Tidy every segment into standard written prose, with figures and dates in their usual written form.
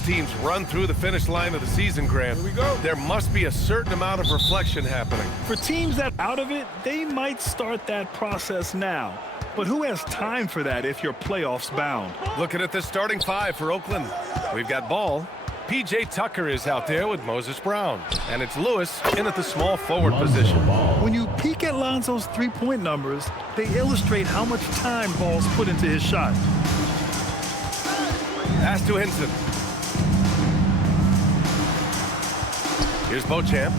Teams run through the finish line of the season, Grant. Here we go. There must be a certain amount of reflection happening. For teams that are out of it, they might start that process now. But who has time for that if you're playoffs bound? Looking at the starting five for Oakland. We've got Ball. P.J. Tucker is out there with Moses Brown. And it's Lewis in at the small forward position. When you peek at Lonzo's three-point numbers, they illustrate how much time Ball's put into his shot. Pass to Hinson. Here's Beauchamp.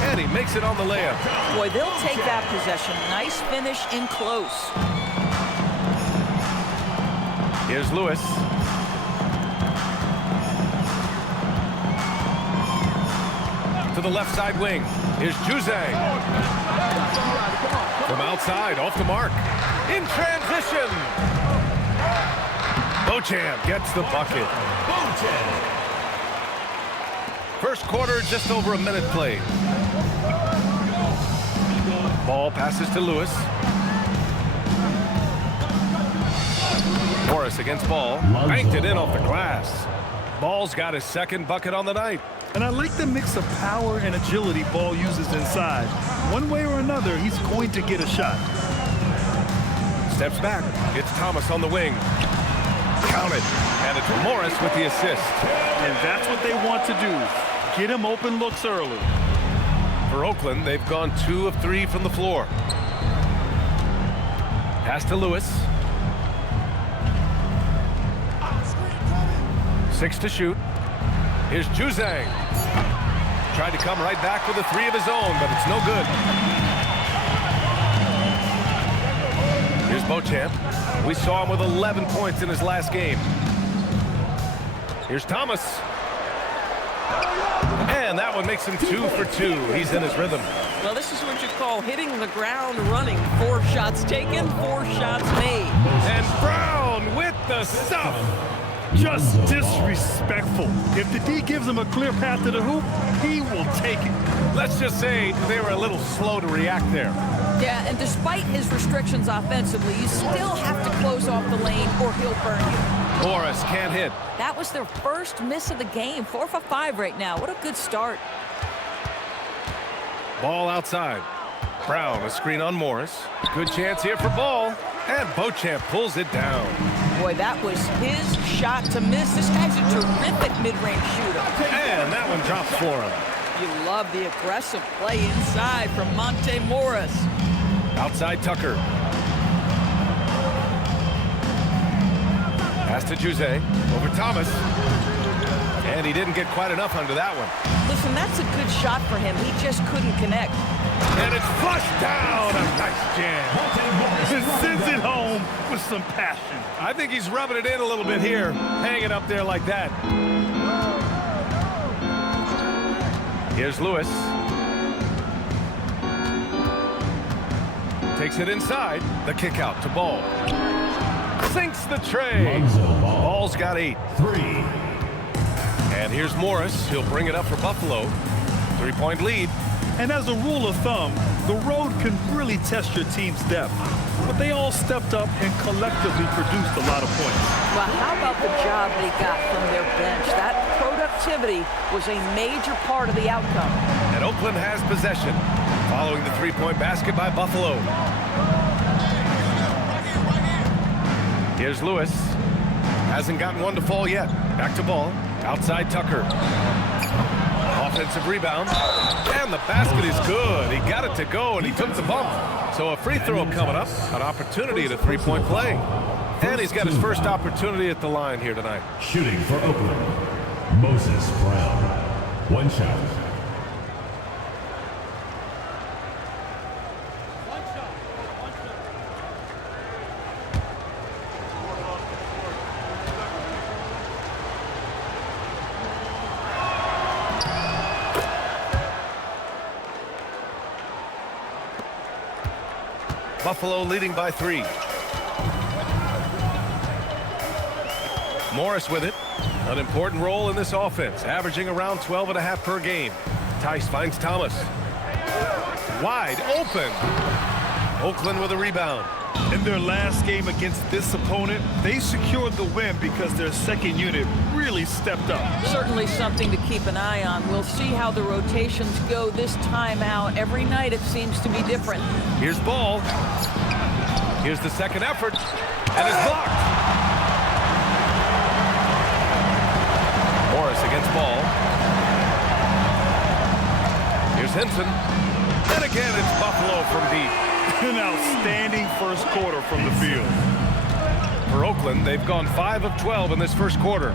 And he makes it on the layup. Boy, they'll take that possession. Nice finish in close. Here's Lewis. To the left side wing. Here's Juzang. From outside, off the mark. In transition. Beauchamp gets the bucket. Beauchamp. First quarter, just over a minute played. Ball passes to Lewis. Morris against Ball. Banked it in off the glass. Ball's got his second bucket on the night. And I like the mix of power and agility Ball uses inside. One way or another, he's going to get a shot. Steps back. It's Thomas on the wing. Counted. And it's Morris with the assist. And that's what they want to do. Get him open looks early. For Oakland, they've gone 2 of 3 from the floor. Pass to Lewis. 6 to shoot. Here's Juzang. Tried to come right back with a 3 of his own, but it's no good. Here's Beauchamp. We saw him with 11 points in his last game. Here's Thomas. And that one makes him 2 for 2. He's in his rhythm. Well, this is what you call hitting the ground running. 4 shots taken, 4 shots made. And Brown with the stuff. Just disrespectful. If the D gives him a clear path to the hoop, he will take it. Let's just say they were a little slow to react there. Yeah, and despite his restrictions offensively, you still have to close off the lane or he'll burn you. Morris can't hit. That was their first miss of the game. 4 for 5 right now. What a good start. Ball outside. Brown, a screen on Morris. Good chance here for Ball. And Beauchamp pulls it down. Boy, that was his shot to miss. This guy's a terrific mid-range shooter. And that one drops for him. You love the aggressive play inside from Monte Morris. Outside Tucker. Pass to Juzang. Over Thomas. And he didn't get quite enough under that one. Listen, that's a good shot for him. He just couldn't connect. And it's flushed down. A nice jam. And sends it home with some passion. I think he's rubbing it in a little bit here. Hanging up there like that. Here's Lewis. Takes it inside. The kick out to Ball. Sinks the tray. Ball's got 8. 3. And here's Morris. He'll bring it up for Buffalo. 3-point lead. And as a rule of thumb, the road can really test your team's depth. But they all stepped up and collectively produced a lot of points. Well, how about the job they got from their bench? That productivity was a major part of the outcome. And Oakland has possession, following the 3-point basket by Buffalo. Here's Lewis. Hasn't gotten one to fall yet. Back to Ball. Outside Tucker. Offensive rebound. And the basket is good. He got it to go, and he took the bump. So a free throw coming up. An opportunity at a 3-point play. And he's got his first opportunity at the line here tonight. Shooting for Oakland, Moses Brown. 1 shot. Buffalo leading by 3. Morris with it. An important role in this offense, averaging around 12.5 per game. Tice finds Thomas. Wide open. Oakland with a rebound. In their last game against this opponent, they secured the win because their second unit really stepped up. Certainly something to keep an eye on. We'll see how the rotations go this time out. Every night it seems to be different. Here's ball. Here's the second effort, and it's blocked. Morris against ball. Here's Henson. And again, it's Buffalo from deep. An outstanding first quarter from the field. For Oakland, they've gone 5 of 12 in this first quarter.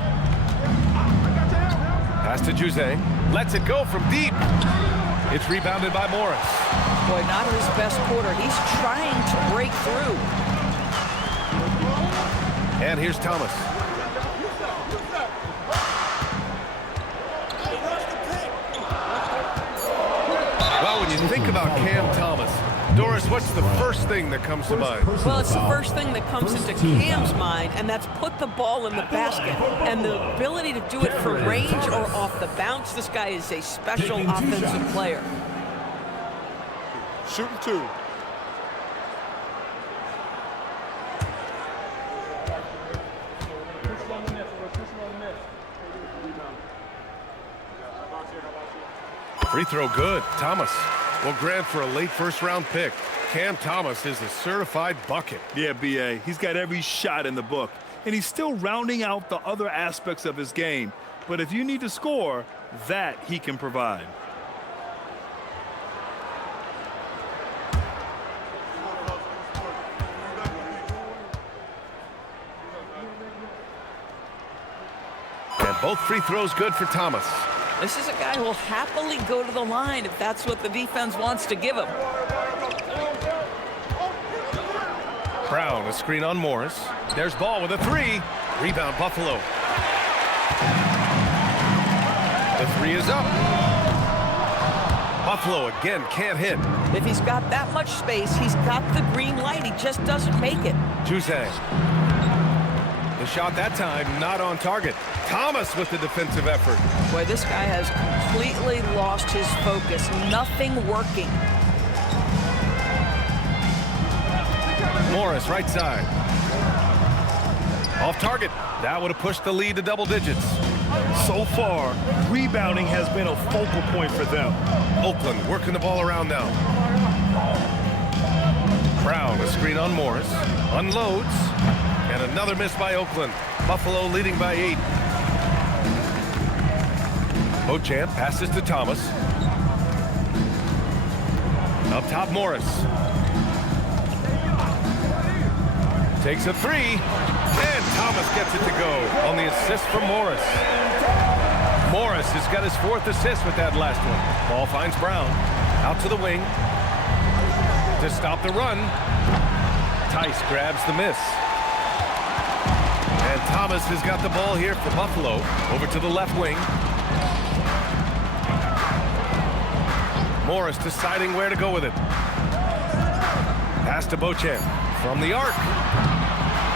Pass to Jose. Lets it go from deep. It's rebounded by Morris. Boy, not his best quarter. He's trying to break through. And here's Thomas. Well, when you think about Cam Thomas, Doris, what's the first thing that comes to mind? Well, it's the first thing that comes into Cam's mind, and that's put the ball in the basket. And the ability to do it from range or off the bounce, this guy is a special offensive player. Shooting 2. Free throw good. Thomas will grab for a late first-round pick. Cam Thomas is a certified bucket. Yeah, B.A., he's got every shot in the book, and he's still rounding out the other aspects of his game. But if you need to score, that he can provide. And both free throws good for Thomas. This is a guy who will happily go to the line if that's what the defense wants to give him. Brown, a screen on Morris. There's ball with a 3. Rebound, Buffalo. The 3 is up. Buffalo again can't hit. If he's got that much space, he's got the green light. He just doesn't make it. Jose. The shot that time not on target. Thomas with the defensive effort. Boy, this guy has completely lost his focus. Nothing working. Morris, right side. Off target. That would have pushed the lead to double digits. So far, rebounding has been a focal point for them. Oakland working the ball around now. Brown, a screen on Morris. Unloads. And another miss by Oakland. Buffalo leading by 8. Beauchamp passes to Thomas. Up top, Morris. Takes a 3. And Thomas gets it to go on the assist from Morris. Morris has got his 4th assist with that last one. Ball finds Brown. Out to the wing. To stop the run. Tice grabs the miss. And Thomas has got the ball here for Buffalo. Over to the left wing. Morris deciding where to go with it. Pass to Beauchamp from the arc.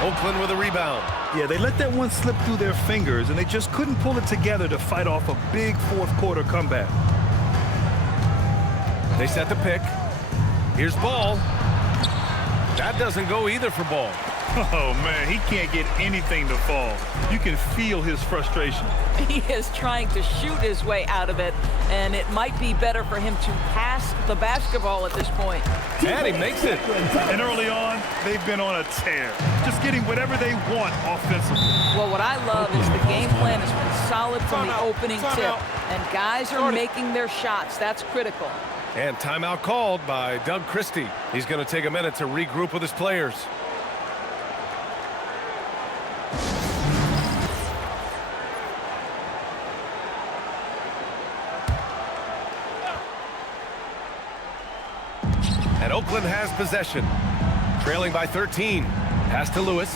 Oakland with a rebound. Yeah, they let that one slip through their fingers, and they just couldn't pull it together to fight off a big fourth quarter comeback. They set the pick. Here's Ball. That doesn't go either for Ball. Oh, man, he can't get anything to fall. You can feel his frustration. He is trying to shoot his way out of it, and it might be better for him to pass the basketball at this point. And he makes it. And early on, they've been on a tear, just getting whatever they want offensively. Well, what I love is the game plan has been solid from the opening tip, and guys are making their shots. That's critical. And timeout called by Doug Christie. He's going to take a minute to regroup with his players. And Oakland has possession. Trailing by 13. Pass to Lewis.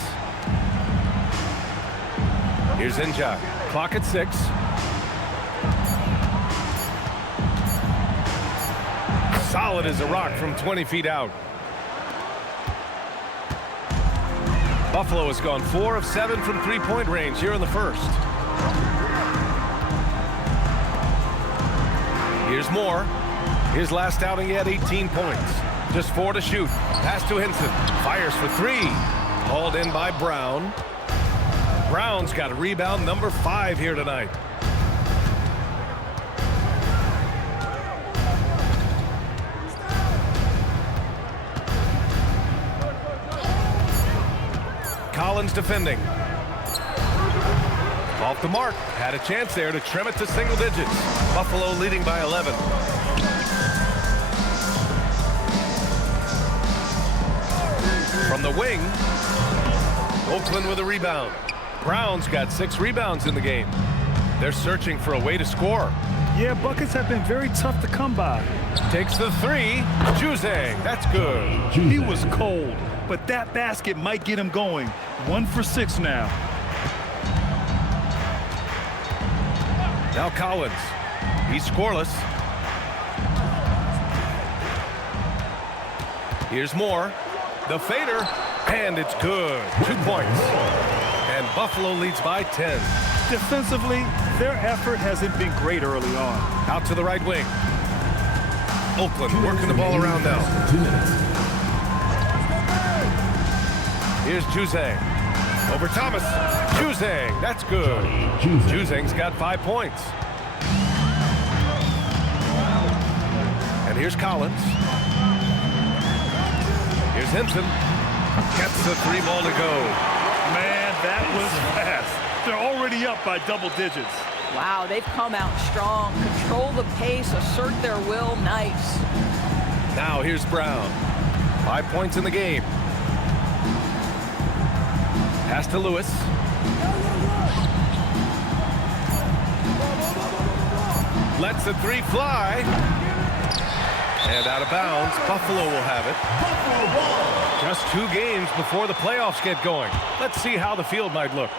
Here's Inja. Clock at 6. Solid as a rock from 20 feet out. Buffalo has gone 4 of 7 from three-point range here in the first. Here's Moore. His last outing, he had 18 points. Just 4 to shoot. Pass to Hinson. Fires for 3. Hauled in by Brown. Brown's got a rebound number 5 here tonight. Collins defending. Off the mark. Had a chance there to trim it to single digits. Buffalo leading by 11. From the wing, Oakland with a rebound. Brown's got 6 rebounds in the game. They're searching for a way to score. Yeah, buckets have been very tough to come by. Takes the 3. Juzang, that's good. He was cold, but that basket might get him going. 1 for 6 now. Now Collins. He's scoreless. Here's more. The fader, and it's good. 2 points. And Buffalo leads by 10. Defensively, their effort hasn't been great early on. Out to the right wing. Oakland working the ball around now. 2 minutes. Here's Juzang. Over Thomas. Juzang, that's good. Juzang's got 5 points. And here's Collins. Here's Hinson. Gets the 3 ball to go. Man, that was fast. They're already up by double digits. Wow, they've come out strong. Control the pace, assert their will. Nice. Now here's Brown. 5 points in the game. Pass to Lewis. Lets the 3 fly. And out of bounds. Buffalo will have it. Just 2 games before the playoffs get going. Let's see how the field might look.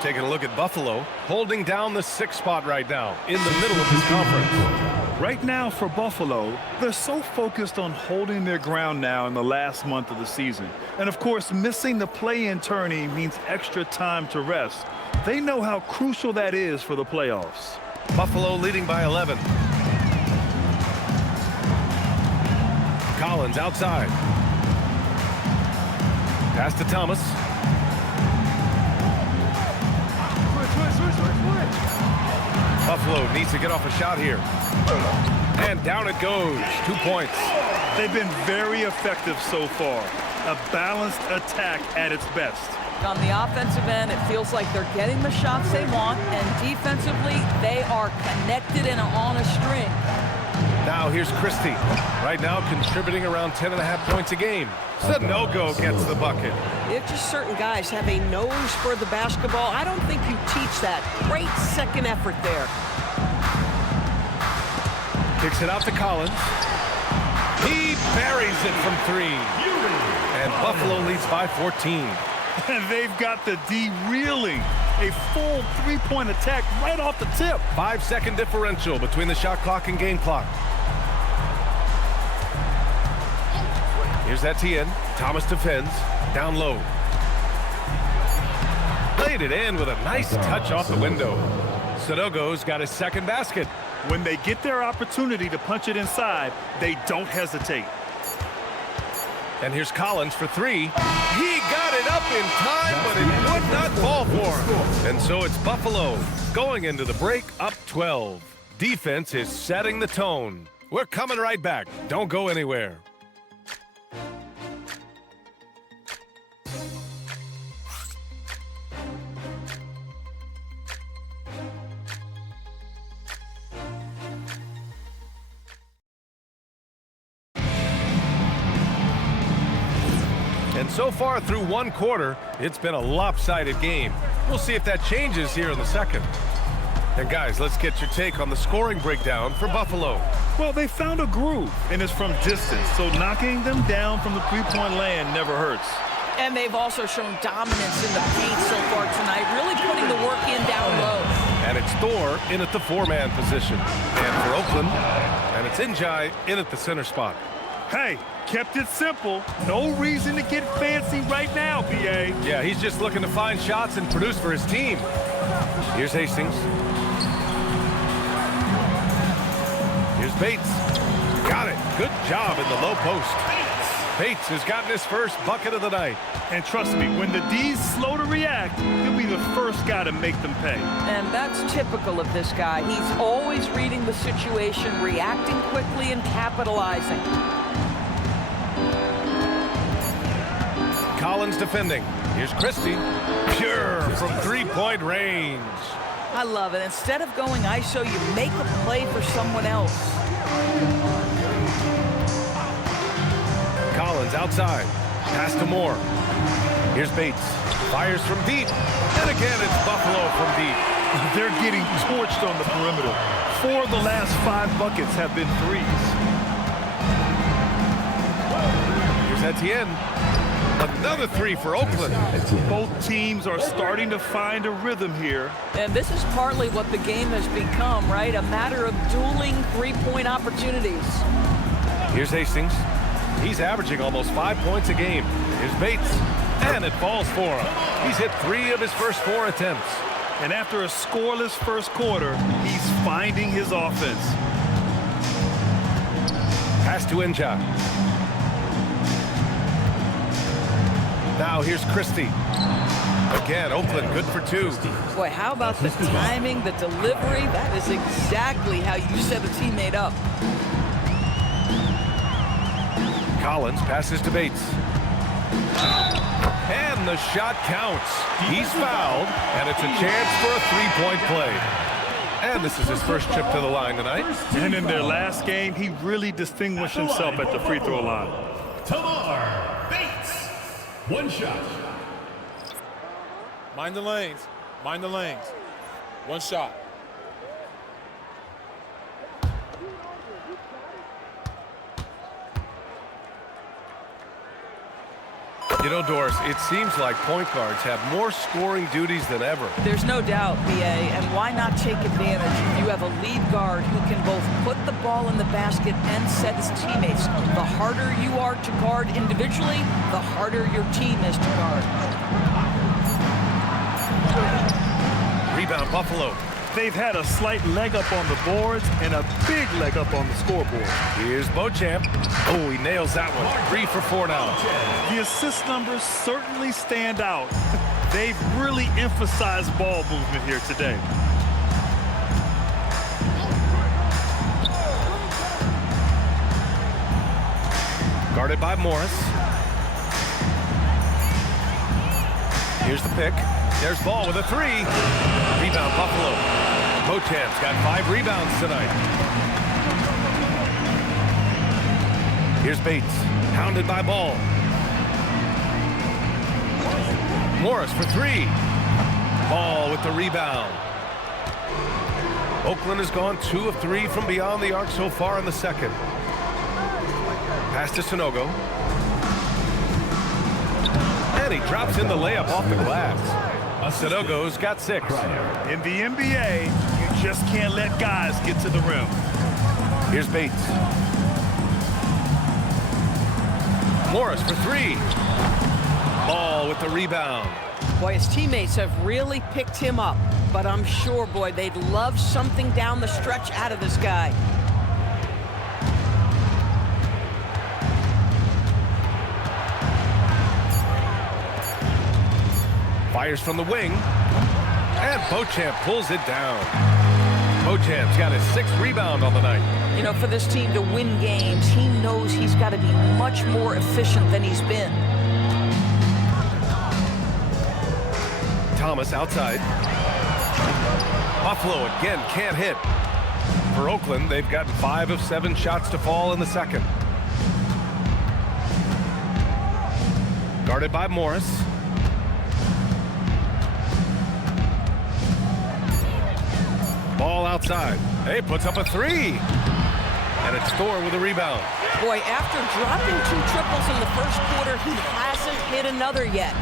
Taking a look at Buffalo, holding down the 6th spot right now in the middle of this conference. Right now for Buffalo, they're so focused on holding their ground now in the last month of the season. And of course, missing the play-in tourney means extra time to rest. They know how crucial that is for the playoffs. Buffalo leading by 11. Collins outside. Pass to Thomas. Buffalo needs to get off a shot here. And down it goes. 2 points. They've been very effective so far. A balanced attack at its best. On the offensive end, it feels like they're getting the shots they want, and defensively, they are connected and on a string. Now here's Christie. Right now contributing around 10.5 points a game. Sanogo gets the bucket. It's just certain guys have a nose for the basketball. I don't think you teach that. Great second effort there. Kicks it out to Collins. He buries it from 3. And Buffalo leads by 14. And they've got the D reeling. A full 3-point attack right off the tip. 5-second differential between the shot clock and game clock. Here's Etienne. Thomas defends. Down low. Played it in with a nice touch off the window. Sanogo's got his 2nd basket. When they get their opportunity to punch it inside, they don't hesitate. And here's Collins for 3. He got it up in time, but it would not fall for him. And so it's Buffalo going into the break up 12. Defense is setting the tone. We're coming right back. Don't go anywhere. And so far through 1 quarter, it's been a lopsided game. We'll see if that changes here in the 2nd. And guys, let's get your take on the scoring breakdown for Buffalo. Well, they found a groove, and it's from distance, so knocking them down from the 3-point land never hurts. And they've also shown dominance in the paint so far tonight, really putting the work in down low. And it's Thor in at the 4-man position. And for Oakland, and it's Njai in at the center spot. Hey, kept it simple. No reason to get fancy right now, BA. Yeah, he's just looking to find shots and produce for his team. Here's Hastings. Here's Bates. Got Got it. Good job in the low post. Bates has gotten his first bucket of the night. And trust me, when the D's slow to react, he'll be the first guy to make them pay. And that's typical of this guy. He's always reading the situation, reacting quickly, and capitalizing. Collins defending. Here's Christie. Pure from three-point range. I love it. Instead of going ISO, you make a play for someone else. Collins outside. Pass to Moore. Here's Bates. Fires from deep. And again, it's Buffalo from deep. They're getting torched on the perimeter. 4 of the last 5 buckets have been threes. Here's Etienne. Another 3 for Oakland. Both teams are starting to find a rhythm here. And this is partly what the game has become, right? A matter of dueling three-point opportunities. Here's Hastings. He's averaging almost 5 points a game. Here's Bates. And it falls for him. He's hit 3 of his first 4 attempts. And after a scoreless first quarter, he's finding his offense. Pass to Inja. Now here's Christie. Again, Oakland good for 2. Boy, how about the timing, the delivery? That is exactly how you set a teammate up. Collins passes to Bates. And the shot counts. He's fouled, and it's a chance for a 3-point play. And this is his first trip to the line tonight. And in their last game, he really distinguished himself at the free throw line. Tamar Bates. 1 shot. Mind the lanes. Mind the lanes. 1 shot. You know, Doris, it seems like point guards have more scoring duties than ever. There's no doubt, BA, and why not take advantage if you have a lead guard who can both put the ball in the basket and set his teammates. The harder you are to guard individually, the harder your team is to guard. Rebound, Buffalo. They've had a slight leg up on the boards and a big leg up on the scoreboard. Here's Beauchamp. Oh, he nails that one. 3 for 4 now. The assist numbers certainly stand out. They've really emphasized ball movement here today. Guarded by Morris. Here's the pick. There's Ball with a 3. Rebound, Buffalo. Beauchamp's got 5 rebounds tonight. Here's Bates. Hounded by Ball. Morris for 3. Ball with the rebound. Oakland has gone 2 of 3 from beyond the arc so far in the second. Pass to Sanogo. And he drops in the layup off the glass. Sanogo's got 6. In the NBA, you just can't let guys get to the rim. Here's Bates. Morris for 3. Ball with the rebound. Boy, his teammates have really picked him up, but I'm sure, boy, they'd love something down the stretch out of this guy. Fires from the wing. And Beauchamp pulls it down. Beauchamp's got his 6th rebound on the night. You know, for this team to win games, he knows he's got to be much more efficient than he's been. Thomas outside. Buffalo again can't hit. For Oakland, they've gotten 5 of 7 shots to fall in the second. Guarded by Morris. Ball outside. Hey, puts up a 3. And it's Thor with a rebound. Boy, after dropping 2 triples in the first quarter, he hasn't hit another yet.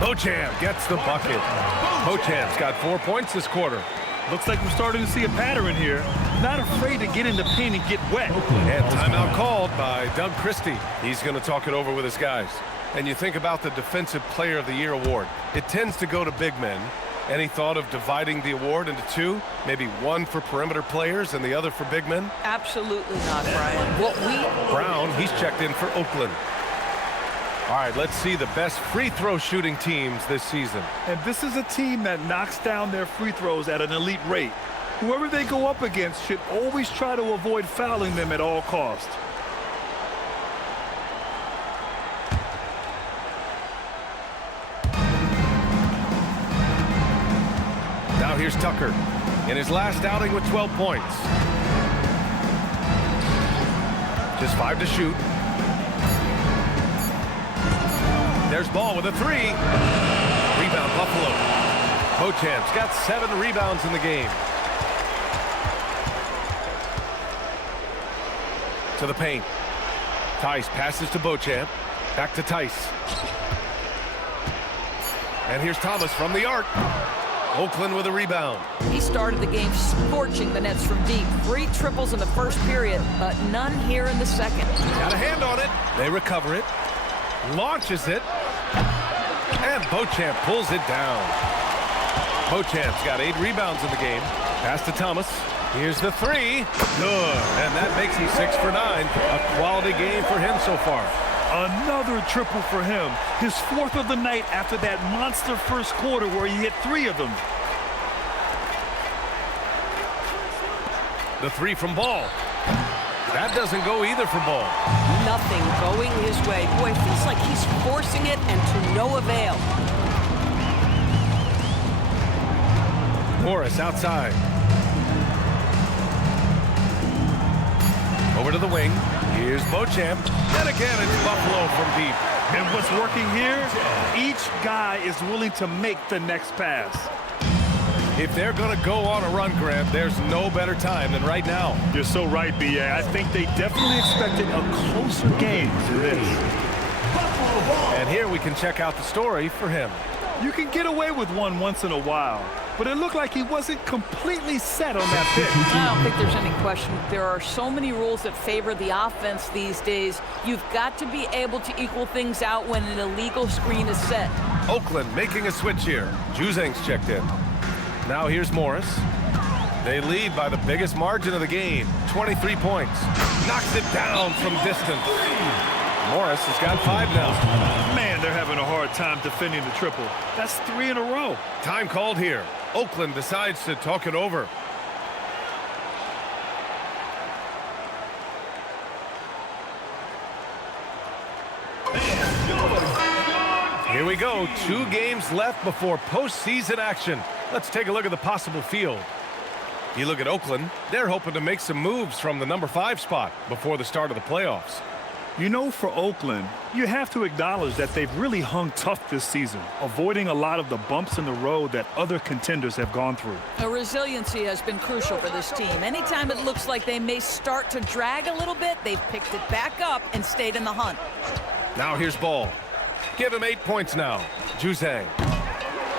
Beauchamp gets the bucket. Beauchamp's got 4 points this quarter. Looks like we're starting to see a pattern here. Not afraid to get in the paint and get wet. And timeout called by Doug Christie. He's going to talk it over with his guys. And you think about the Defensive Player of the Year award. It tends to go to big men. Any thought of dividing the award into two? Maybe one for perimeter players and the other for big men? Absolutely not, Brian. Brown, he's checked in for Oakland. All right, let's see the best free throw shooting teams this season. And this is a team that knocks down their free throws at an elite rate. Whoever they go up against should always try to avoid fouling them at all costs. Now here's Tucker in his last outing with 12 points. Just 5 to shoot. There's Ball with a 3. Rebound, Buffalo. Beauchamp's got 7 rebounds in the game. To the paint. Tice passes to Beauchamp. Back to Tice. And here's Thomas from the arc. Oakland with a rebound. He started the game scorching the nets from deep. 3 triples in the first period, but none here in the second. Got a hand on it. They recover it. Launches it. And Beauchamp pulls it down. Beauchamp's got 8 rebounds in the game. Pass to Thomas. Here's the 3. Good. And that makes him 6 for 9. A quality game for him so far. Another triple for him. His 4th of the night after that monster first quarter where he hit 3 of them. The 3 from Ball. That doesn't go either for Ball. Nothing going his way. Boy, it feels like he's forcing it and to no avail. Morris outside. Over to the wing. Here's Beauchamp. And again, it's Buffalo from deep. And what's working here? Each guy is willing to make the next pass. If they're going to go on a run, Grant, there's no better time than right now. You're so right, B.A. I think they definitely expected a closer game to this. And here we can check out the story for him. You can get away with one once in a while, but it looked like he wasn't completely set on that pitch. I don't think there's any question. There are so many rules that favor the offense these days. You've got to be able to equal things out when an illegal screen is set. Oakland making a switch here. Juzang's checked in. Now here's Morris. They lead by the biggest margin of the game, 23 points. Knocks it down from distance. Morris has got 5 now. Man, they're having a hard time defending the triple. That's 3 in a row. Time called here. Oakland decides to talk it over. Here we go. 2 games left before postseason action. Let's take a look at the possible field. You look at Oakland, they're hoping to make some moves from the number 5 spot before the start of the playoffs. You know, for Oakland, you have to acknowledge that they've really hung tough this season, avoiding a lot of the bumps in the road that other contenders have gone through. The resiliency has been crucial for this team. Anytime it looks like they may start to drag a little bit, they've picked it back up and stayed in the hunt. Now here's Ball. Give him 8 points now. Juzang.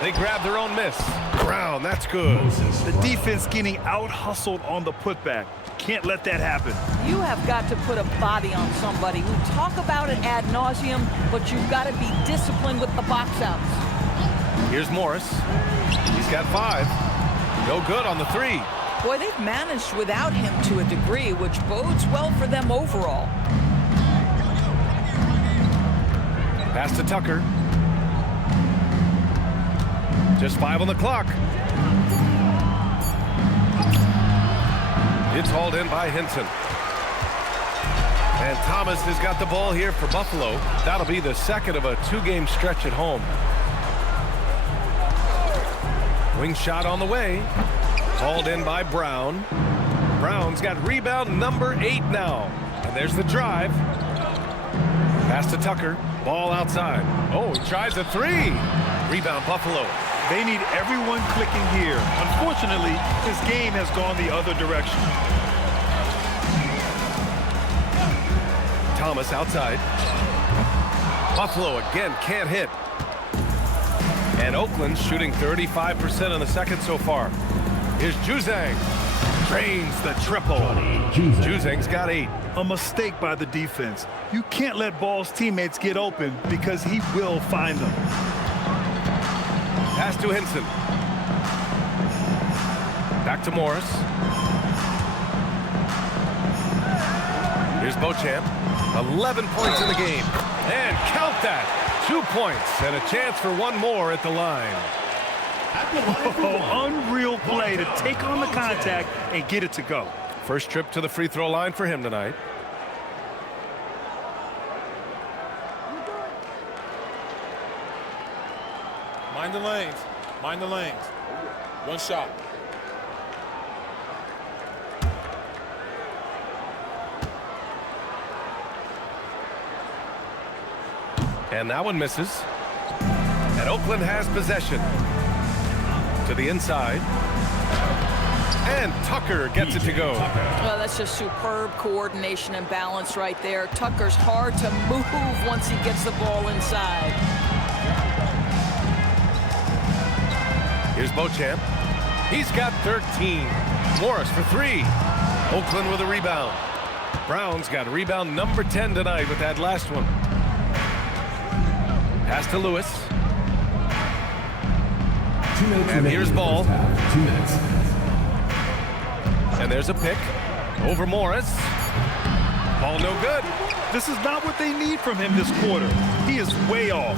They grab their own miss. Brown, that's good. The defense getting out-hustled on the putback. Can't let that happen. You have got to put a body on somebody. We talk about it ad nauseum, but you've got to be disciplined with the box outs. Here's Morris. He's got 5. No good on the 3. Boy, they've managed without him to a degree, which bodes well for them overall. Pass to Tucker. Just 5 on the clock. It's hauled in by Henson. And Thomas has got the ball here for Buffalo. That'll be the second of a 2-game stretch at home. Wing shot on the way. Hauled in by Brown. Brown's got rebound number 8 now. And there's the drive. Pass to Tucker. Ball outside. Oh, he tries a 3. Rebound Buffalo. They need everyone clicking here. Unfortunately, his game has gone the other direction. Thomas outside. Buffalo again can't hit. And Oakland shooting 35% in the second so far. Here's Juzang. Drains the triple. Juzang's got 8. A mistake by the defense. You can't let Ball's teammates get open because he will find them. Pass to Henson. Back to Morris. Here's Beauchamp. 11 points in the game. And count that. 2 points and a chance for one more at the line. Oh, unreal play to take on the contact and get it to go. First trip to the free throw line for him tonight. Mind the lanes. Mind the lanes. One shot. And that one misses. And Oakland has possession. To the inside. And Tucker gets it to go. Well, that's just superb coordination and balance right there. Tucker's hard to move once he gets the ball inside. Here's Beauchamp. He's got 13. Morris for 3. Oakland with a rebound. Brown's got rebound number 10 tonight with that last one. Pass to Lewis. And here's Ball. 2 minutes. And there's a pick. Over Morris. Ball no good. This is not what they need from him this quarter. He is way off.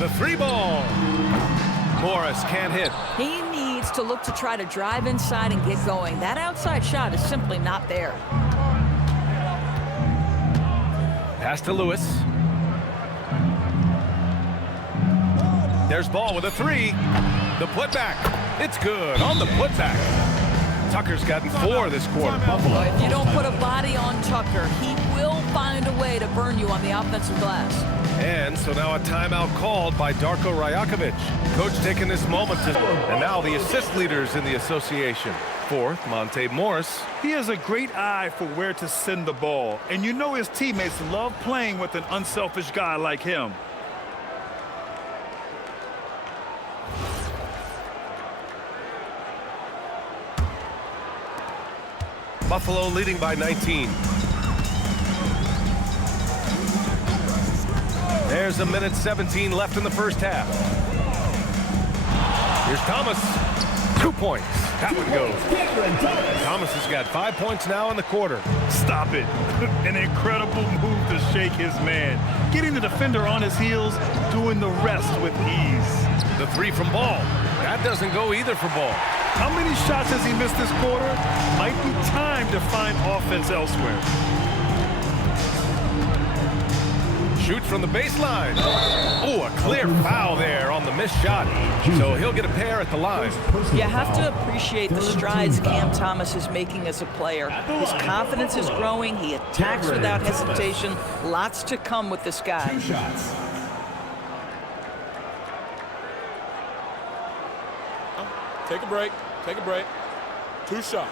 The 3 ball. Morris can't hit. He needs to look to try to drive inside and get going. That outside shot is simply not there. Pass to Lewis. There's Ball with a 3. The putback. It's good on the putback. Tucker's gotten 4 this quarter. If you don't put a body on Tucker, he will find a way to burn you on the offensive glass. And so now a timeout called by Darko Rajakovic. Coach taking this moment to... And now the assist leaders in the association. Fourth, Monte Morris. He has a great eye for where to send the ball. And you know his teammates love playing with an unselfish guy like him. Buffalo leading by 19. There's a minute 17 left in the first half. Here's Thomas. 2 points. That one goes. Thomas has got 5 points now in the quarter. Stop it. An incredible move to shake his man. Getting the defender on his heels, doing the rest with ease. The 3 from Ball. That doesn't go either for Ball. How many shots has he missed this quarter? Might be time to find offense elsewhere. Shoots from the baseline. Oh, a clear foul there on the missed shot. So he'll get a pair at the line. You have to appreciate the strides Cam Thomas is making as a player. His confidence is growing. He attacks without hesitation. Lots to come with this guy. 2 shots. Take a break. Take a break. 2 shots.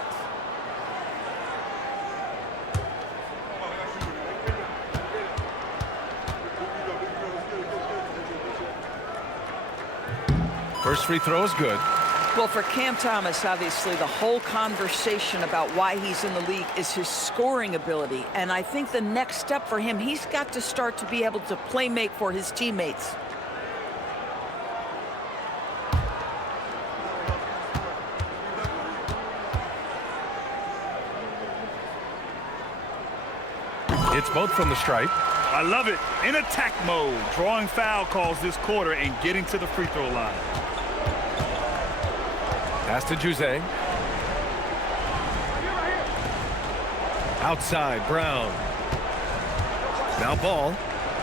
First free throw is good. Well, for Cam Thomas, obviously, the whole conversation about why he's in the league is his scoring ability. And I think the next step for him, he's got to start to be able to play make for his teammates. It's both from the stripe. I love it. In attack mode, drawing foul calls this quarter and getting to the free throw line. Pass to Jose. Outside, Brown. Now Ball.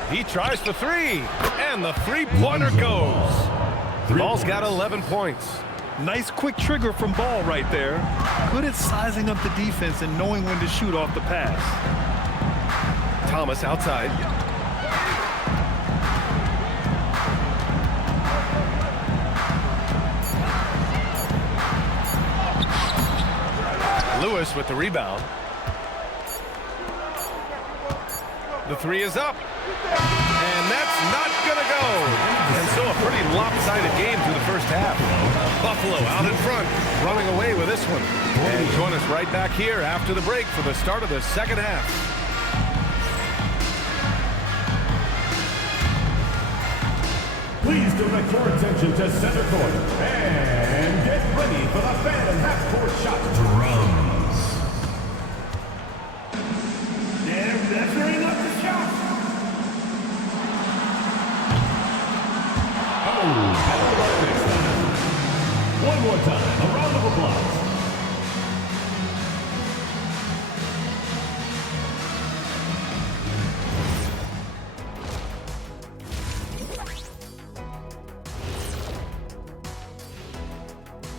He tries for 3. And the 3-pointer goes. Ball's got 11 points. Nice quick trigger from Ball right there. Good at sizing up the defense and knowing when to shoot off the pass. Thomas outside. Lewis with the rebound. The 3 is up. And that's not going to go. And so a pretty lopsided game through the first half. Buffalo out in front, running away with this one. And join us right back here after the break for the start of the second half. Please direct your attention to center court and One more time, a round of applause.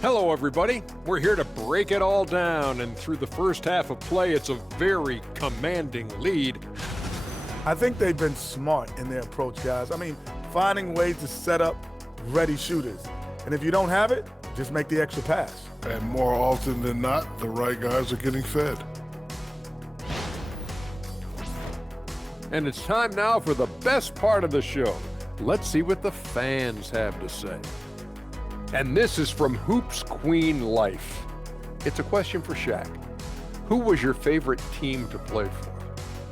Hello, everybody. We're here to break it all down, and through the first half of play, it's a very commanding lead. I think they've been smart in their approach, guys. I mean, finding ways to set up ready shooters. And if you don't have it, just make the extra pass. And more often than not, the right guys are getting fed. And it's time now for the best part of the show. Let's see what the fans have to say. And this is from Hoops Queen Life. It's a question for Shaq. Who was your favorite team to play for?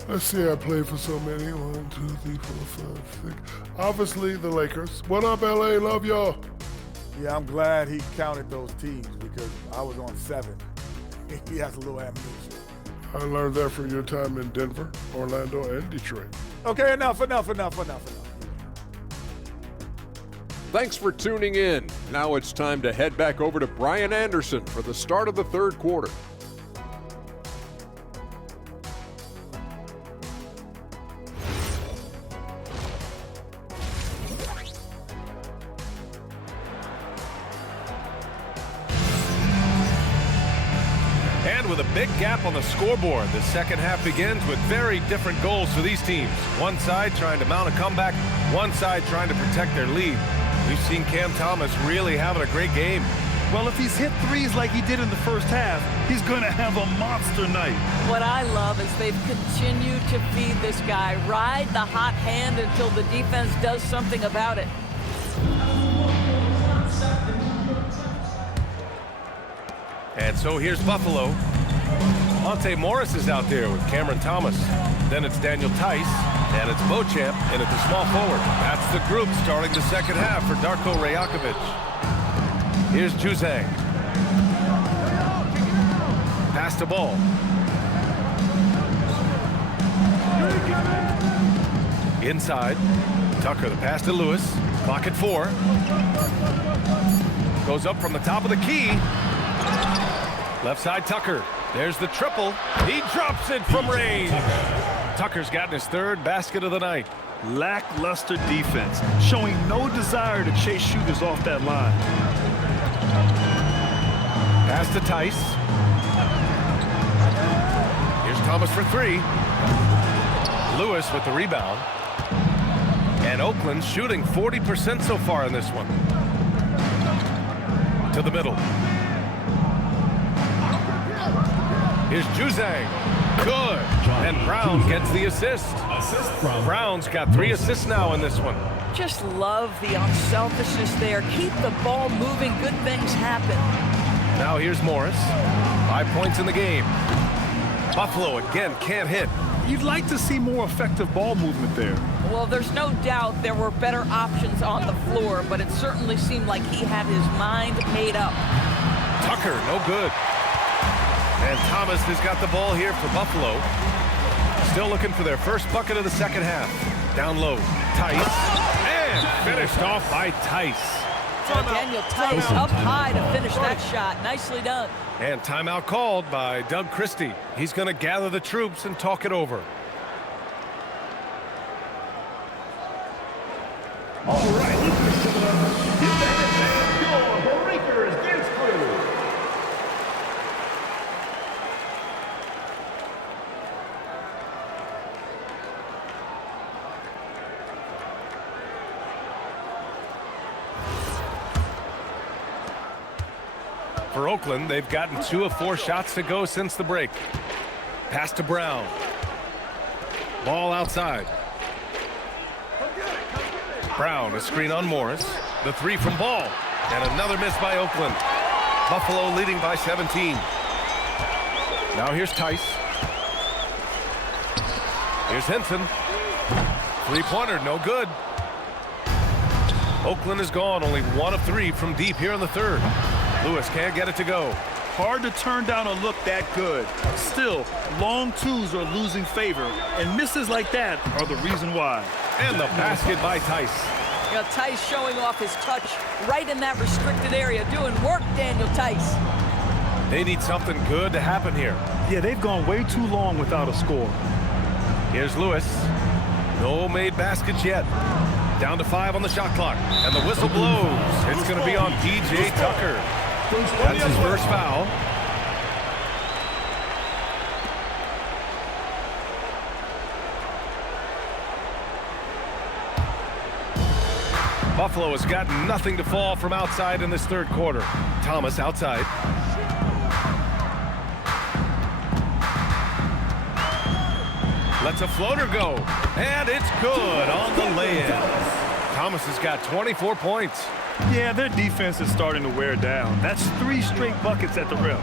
Let's see, I played for so many. 1, 2, 3, 4, 5, 6. Obviously, the Lakers. What up, LA? Love y'all. Yeah, I'm glad he counted those teams because I was on 7. He has a little amnesia. I learned that from your time in Denver, Orlando, and Detroit. Okay, enough. Thanks for tuning in. Now it's time to head back over to Brian Anderson for the start of the third quarter. And with a big gap on the scoreboard, the second half begins with very different goals for these teams. One side trying to mount a comeback, one side trying to protect their lead. We've seen Cam Thomas really having a great game. Well, if he's hit threes like he did in the first half, he's going to have a monster night. What I love is they've continued to feed this guy. Ride the hot hand until the defense does something about it. And so here's Buffalo. Monte Morris is out there with Cameron Thomas. Then it's Daniel Tice, and it's Beauchamp in at the small forward. That's the group starting the second half for Darko Rajakovic. Here's Juzang. Pass the ball. Inside. Tucker, the pass to Lewis. Clock at 4. Goes up from the top of the key. Left side Tucker. There's the triple. He drops it from range. Tucker's gotten his third basket of the night. Lackluster defense, showing no desire to chase shooters off that line. Pass to Tice. Here's Thomas for 3. Lewis with the rebound. And Oakland shooting 40% so far in this one. To the middle. Here's Juzang. Good. And Brown gets the assist. Brown's got 3 assists now in this one. Just love the unselfishness there. Keep the ball moving. Good things happen. Now here's Morris. 5 points in the game. Buffalo again can't hit. You'd like to see more effective ball movement there. Well, there's no doubt there were better options on the floor, but it certainly seemed like he had his mind made up. Tucker, no good. And Thomas has got the ball here for Buffalo. Still looking for their first bucket of the second half. Down low, Tice. And finished off by Tice. Daniel Tice up high to finish that shot. Nicely done. And timeout called by Doug Christie. He's going to gather the troops and talk it over. All right, let's get your Breakers dance crew. For Oakland, they've gotten 2 of 4 shots to go since the break. Pass to Brown. Ball outside. Brown, a screen on Morris. The 3 from Ball. And another miss by Oakland. Buffalo leading by 17. Now here's Tice. Here's Henson. 3-pointer, no good. Oakland is gone, only 1 of 3 from deep here in the third. Lewis can't get it to go. Hard to turn down a look that good. Still, long twos are losing favor, and misses like that are the reason why. And the basket by Tice. You know, Tice showing off his touch right in that restricted area. Doing work, Daniel Tice. They need something good to happen here. Yeah, they've gone way too long without a score. Here's Lewis. No made baskets yet. Down to 5 on the shot clock. And the whistle blows. It's going to be on P.J. Tucker. That's his first foul. Buffalo has got nothing to fall from outside in this third quarter. Thomas outside. Lets a floater go. And it's good on the layup. Thomas has got 24 points. Yeah, their defense is starting to wear down. That's 3 straight buckets at the rim.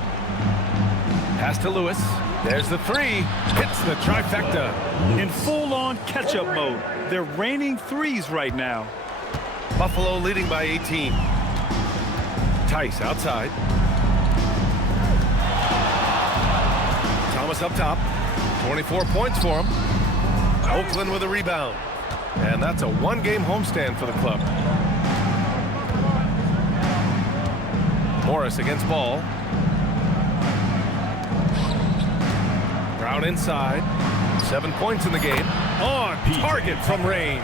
Pass to Lewis. There's the 3. Hits the trifecta. In full-on catch-up mode. They're raining threes right now. Buffalo leading by 18. Tice outside. Thomas up top. 24 points for him. Oakland with a rebound. And that's a 1-game homestand for the club. Morris against ball. Brown inside. 7 points in the game. On target from range.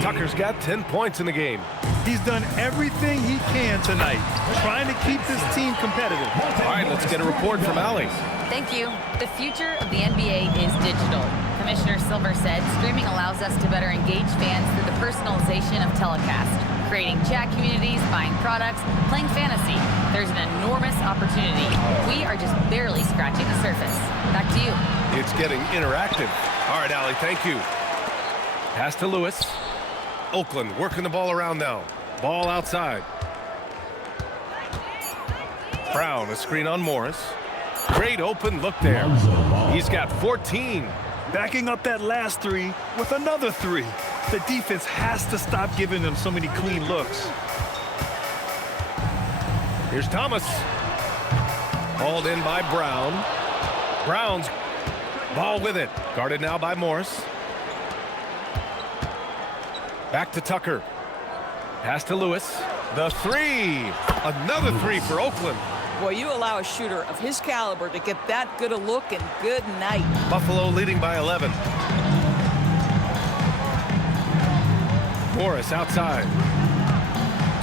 Tucker's got 10 points in the game. He's done everything he can tonight, trying to keep this team competitive. All right, let's get a report from Allie. Thank you. The future of the NBA is digital. Commissioner Silver said streaming allows us to better engage fans through the personalization of telecast, creating chat communities, buying products, playing fantasy. There's an enormous opportunity. We are just barely scratching the surface. Back to you. It's getting interactive. All right, Allie, thank you. Pass to Lewis. Oakland working the ball around now. Ball outside. Brown, a screen on Morris. Great open look there. He's got 14. Backing up that last 3 with another 3. The defense has to stop giving them so many clean looks. Here's Thomas. Hauled in by Brown. Brown's ball with it. Guarded now by Morris. Back to Tucker. Pass to Lewis. The 3. Another 3 for Oakland. Boy, you allow a shooter of his caliber to get that good a look, and good night. Buffalo leading by 11. Morris outside.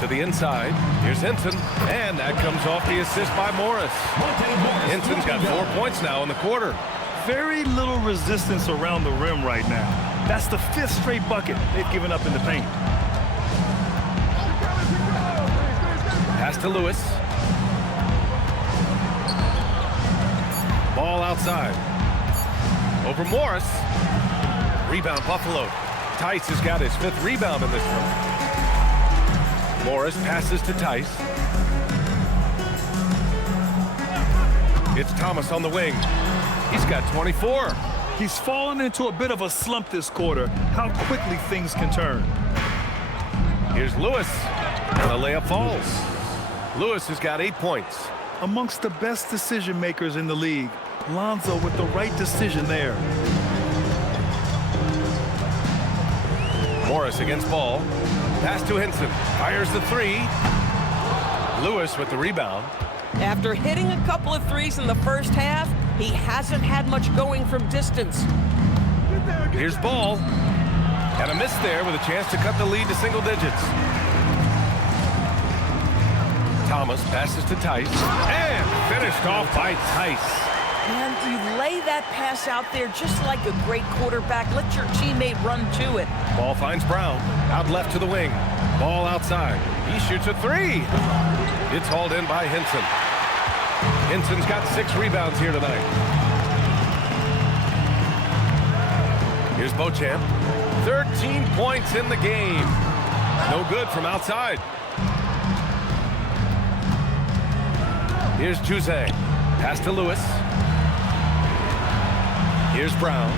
To the inside. Here's Hinton. And that comes off the assist by Morris. Hinton's got 4 points now in the quarter. Very little resistance around the rim right now. That's the 5th straight bucket they've given up in the paint. Pass to Lewis. Ball outside. Over Morris. Rebound Buffalo. Tice has got his 5th rebound in this one. Morris passes to Tice. It's Thomas on the wing. He's got 24. He's fallen into a bit of a slump this quarter. How quickly things can turn. Here's Lewis. And the layup falls. Lewis has got 8 points. Amongst the best decision makers in the league, Lonzo with the right decision there. Morris against ball. Pass to Hinton. Fires the 3. Lewis with the rebound. After hitting a couple of threes in the first half, he hasn't had much going from distance. Here's Ball. And a miss there with a chance to cut the lead to single digits. Thomas passes to Tice. And finished off by Tice. And you lay that pass out there just like a great quarterback. Let your teammate run to it. Ball finds Brown. Out left to the wing. Ball outside. He shoots a 3. It's hauled in by Hinton. Hinton's got 6 rebounds here tonight. Here's Beauchamp. 13 points in the game. No good from outside. Here's Juzang. Pass to Lewis. Here's Brown.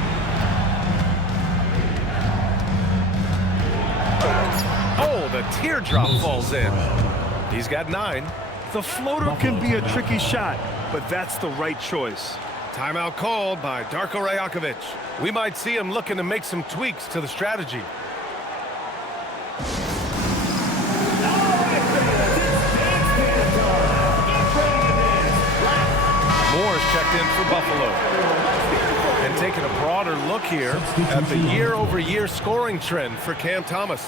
Oh, the teardrop falls in. He's got 9. The floater can be a tricky shot, but that's the right choice. Timeout called by Darko Rajakovic. We might see him looking to make some tweaks to the strategy. Buffalo. And taking a broader look here at the year-over-year scoring trend for Cam Thomas.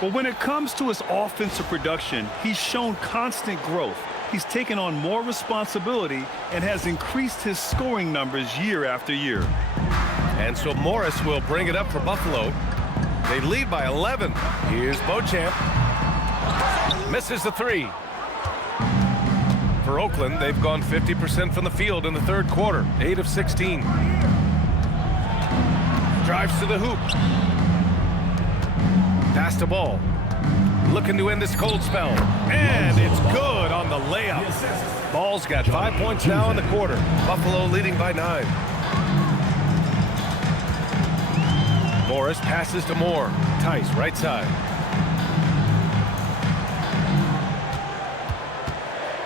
Well, when it comes to his offensive production, he's shown constant growth. He's taken on more responsibility and has increased his scoring numbers year after year. And so Morris will bring it up for Buffalo. They lead by 11. Here's Beauchamp. Misses the three. For Oakland, they've gone 50% from the field in the third quarter, 8 of 16. Drives to the hoop. Pass the ball. Looking to end this cold spell. And it's good on the layup. Ball's got 5 points now in the quarter. Buffalo leading by 9. Morris passes to Moore. Tice, right side.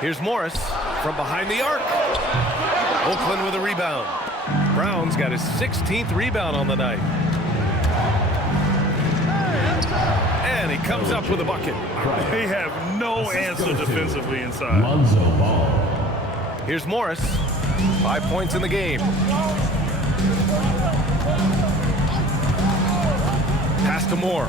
Here's Morris from behind the arc. Oakland with a rebound. Brown's got his 16th rebound on the night. And he comes up with a bucket. They have no answer defensively inside. Lonzo Ball. Here's Morris. 5 points in the game. Pass to Moore.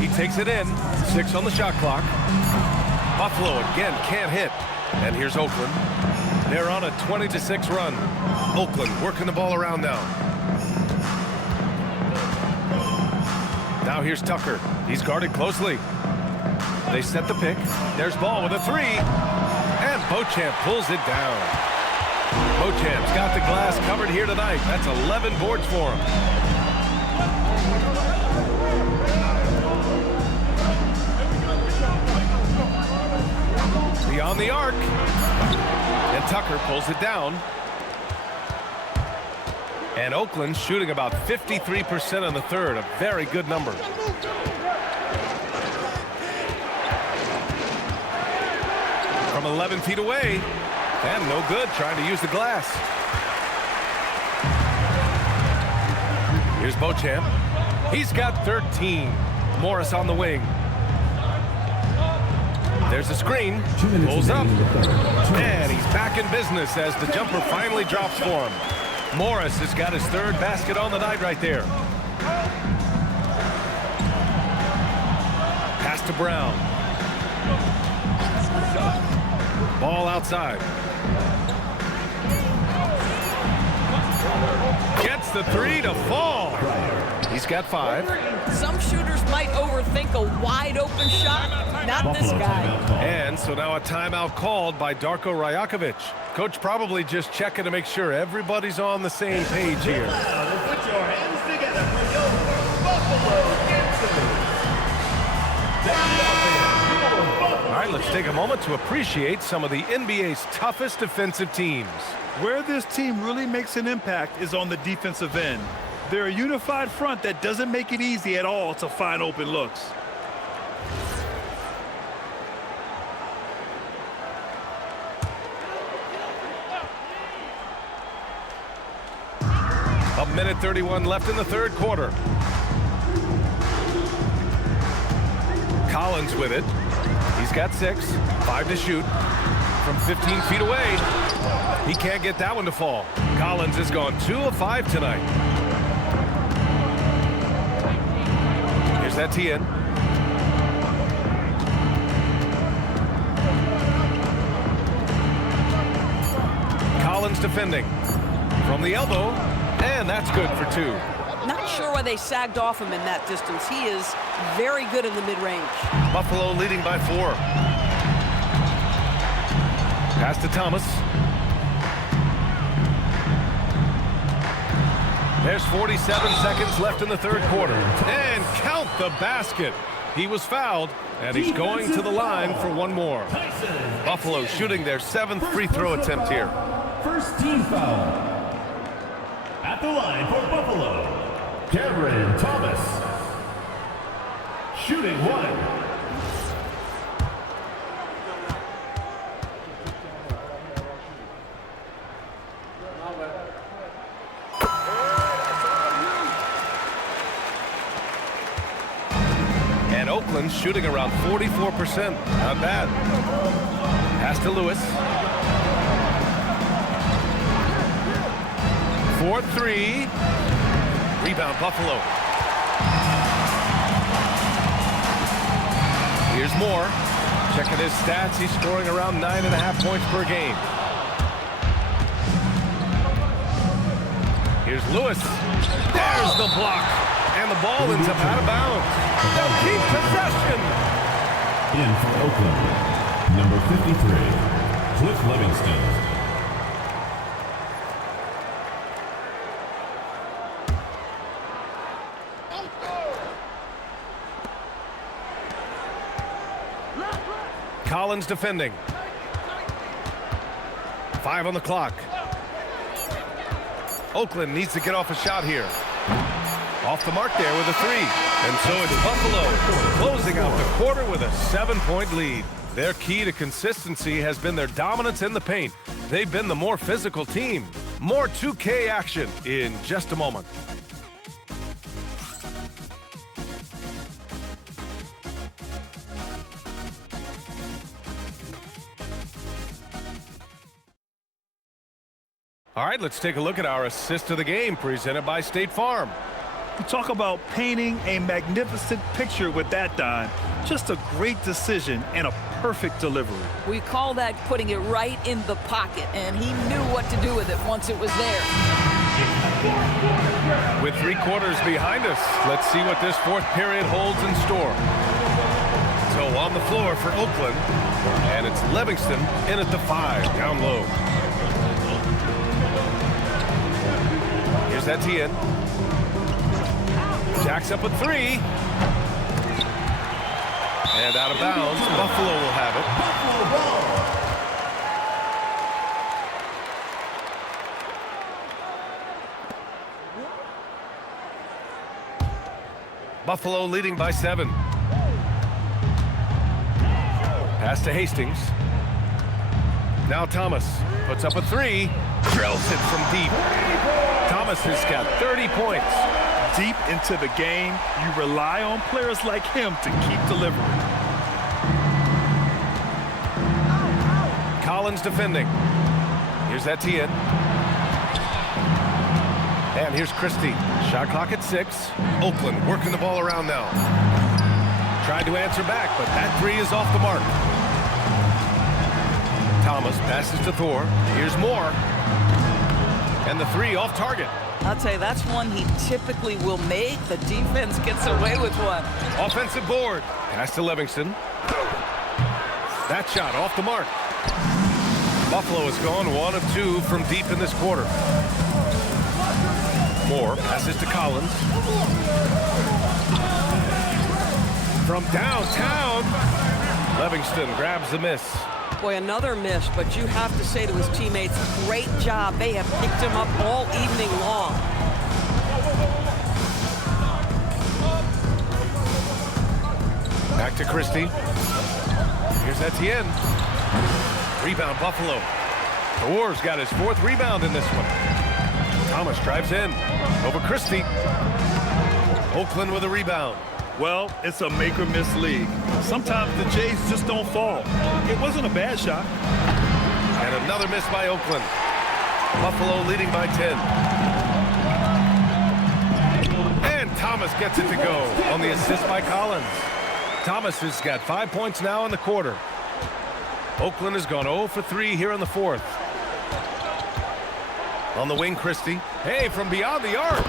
He takes it in. 6 on the shot clock. Buffalo again can't hit. And here's Oakland. They're on a 20-6 run. Oakland working the ball around now. Now here's Tucker. He's guarded closely. They set the pick. There's Ball with a three. And Beauchamp pulls it down. Beauchamp's got the glass covered here tonight. That's 11 boards for him. Beyond the arc. And Tucker pulls it down. And Oakland shooting about 53% in the third. A very good number. From 11 feet away. And no good, trying to use the glass. Here's Beauchamp. He's got 13. Morris on the wing. There's a screen. Pulls up. And he's back in business as the jumper finally drops for him. Morris has got his third basket on the night right there. Pass to Brown. Ball outside. Gets the three to fall. He's got 5. Some shooters might overthink a wide open shot. Not this guy. And so now a timeout called by Darko Rajakovic. Coach probably just checking to make sure everybody's on the same page here. Put your hands together for your Buffalo Gibson. All right, let's take a moment to appreciate some of the NBA's toughest defensive teams. Where this team really makes an impact is on the defensive end. They're a unified front that doesn't make it easy at all to find open looks. A minute 31 left in the third quarter. Collins with it. He's got 6, 5 to shoot. From 15 feet away. He can't get that one to fall. Collins has gone 2 of 5 tonight. Here's Etienne. Collins defending. From the elbow. And that's good for 2. Not sure why they sagged off him in that distance. He is very good in the mid-range. Buffalo leading by 4. Pass to Thomas. There's 47 seconds left in the third quarter. And count the basket. He was fouled, and he's going to the line for one more. Buffalo shooting their 7th free throw attempt here. First team foul. At the line for Buffalo, Cameron Thomas. Shooting 1. And Oakland shooting around 44%. Not bad. Pass to Lewis. 4-3. Rebound, Buffalo. Here's Moore. Checking his stats, he's scoring around 9.5 points per game. Here's Lewis. There's the block. And the ball ends up out of bounds. They'll keep possession. In for Oakland, number 53, Cliff Livingston. Collins defending. 5 on the clock. Oakland needs to get off a shot here. Off the mark there with a 3. And so it's Buffalo closing out the quarter with a 7-point lead. Their key to consistency has been their dominance in the paint. They've been the more physical team. More 2K action in just a moment. All right, let's take a look at our assist of the game presented by State Farm. You talk about painting a magnificent picture with that, Don. Just a great decision and a perfect delivery. We call that putting it right in the pocket, and he knew what to do with it once it was there. With 3 quarters behind us, let's see what this 4th period holds in store. So on the floor for Oakland, and it's Livingston in at the 5, down low. Here's Etienne. Jacks up with 3. And out of bounds. Buffalo will have it. Buffalo leading by 7. Pass to Hastings. Now Thomas puts up a 3. Drills it from deep. Thomas has got 30 points. Deep into the game, you rely on players like him to keep delivering. Collins defending. Here's Etienne. And here's Christie. Shot clock at 6. Oakland working the ball around now. Tried to answer back, but that 3 is off the mark. Thomas passes to Thor. Here's Moore. And the 3 off target. I'll tell you, that's one he typically will make. The defense gets away with one. Offensive board. Pass to Livingston. That shot off the mark. Buffalo has gone 1 of 2 from deep in this quarter. Moore passes to Collins. From downtown, Livingston grabs the miss. Boy, another miss, but you have to say to his teammates, great job. They have picked him up all evening long. Back to Christie. Here's Etienne. Rebound, Buffalo. Thor's got his 4th rebound in this one. Thomas drives in. Over Christie. Oakland with a rebound. Well, it's a make-or-miss league. Sometimes the Jays just don't fall. It wasn't a bad shot. And another miss by Oakland. Buffalo leading by 10. And Thomas gets it to go on the assist by Collins. Thomas has got 5 points now in the quarter. Oakland has gone 0 for 3 here in the 4th. On the wing, Christie. Hey, from beyond the arc.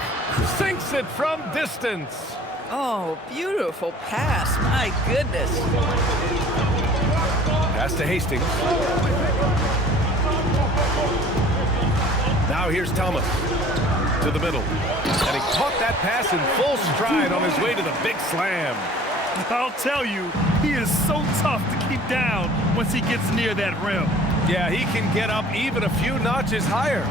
Sinks it from distance. Oh, beautiful pass. My goodness. Pass to Hastings. Now here's Thomas to the middle. And he caught that pass in full stride on his way to the big slam. I'll tell you, he is so tough to keep down once he gets near that rim. Yeah, he can get up even a few notches higher.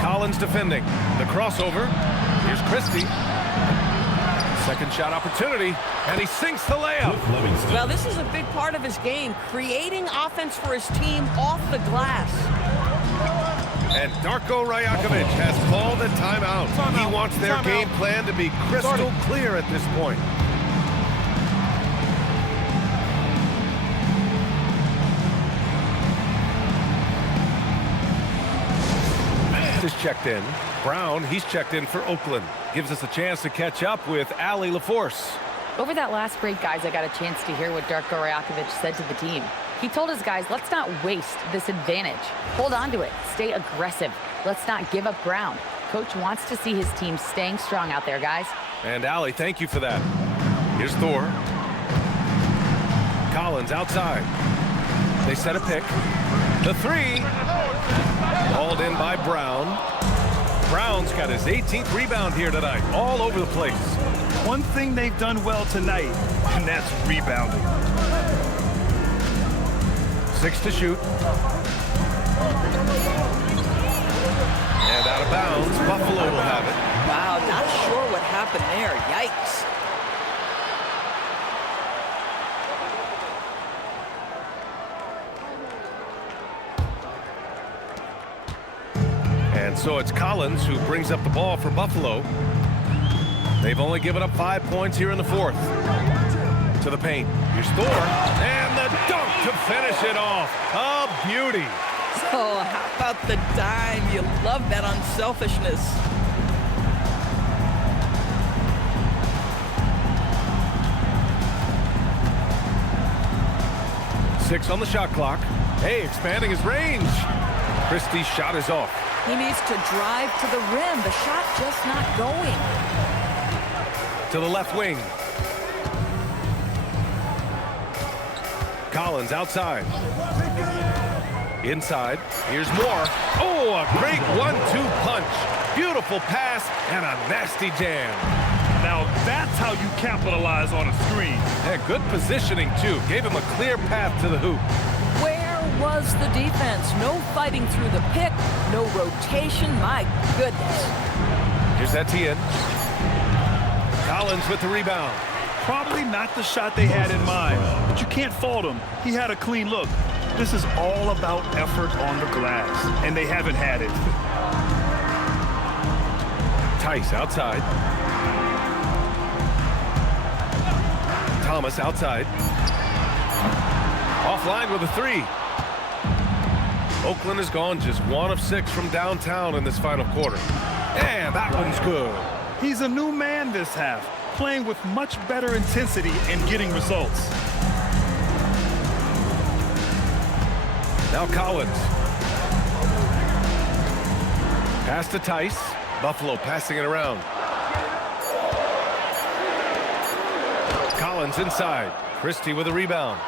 Collins defending. The crossover. Here's Christie. Second shot opportunity, and he sinks the layup. Well, this is a big part of his game, creating offense for his team off the glass. And Darko Rajakovic has called a timeout. He wants their game plan to be crystal clear at this point. checked in. Brown, he's checked in for Oakland. Gives us a chance to catch up with Allie LaForce. Over that last break, guys, I got a chance to hear what Darko Rajakovic said to the team. He told his guys, let's not waste this advantage. Hold on to it. Stay aggressive. Let's not give up ground. Coach wants to see his team staying strong out there, guys. And Allie, thank you for that. Here's Thor. Collins outside. They set a pick. The three. Hauled in by Brown. Brown's got his 18th rebound here tonight. All over the place. One thing they've done well tonight, and that's rebounding. 6 to shoot. And out of bounds, Buffalo will have it. Wow, not sure what happened there. Yikes. And so it's Collins who brings up the ball for Buffalo. They've only given up 5 points here in the fourth. To the paint. Here's Thor. And the dunk to finish it off. A beauty. Oh, how about the dime? You love that unselfishness. Six on the shot clock. Hey, expanding his range. Christie's shot is off. He needs to drive to the rim. The shot just not going. To the left wing. Collins outside. Inside. Here's more. Oh, a great 1-2 punch. Beautiful pass and a nasty jam. Now that's how you capitalize on a screen. Yeah, good positioning, too. Gave him a clear path to the hoop. Where was the defense? No fighting through the pick. No rotation. My goodness. Here's Etienne. Collins with the rebound. Probably not the shot they had in mind, but you can't fault him. He had a clean look. This is all about effort on the glass, and they haven't had it. Tice outside. Thomas outside. Offline with a three. Oakland has gone just 1 of 6 from downtown in this final quarter. And that one's good. He's a new man this half, playing with much better intensity and getting results. Now Collins. Pass to Tice. Buffalo passing it around. Collins inside. Christie with a rebound.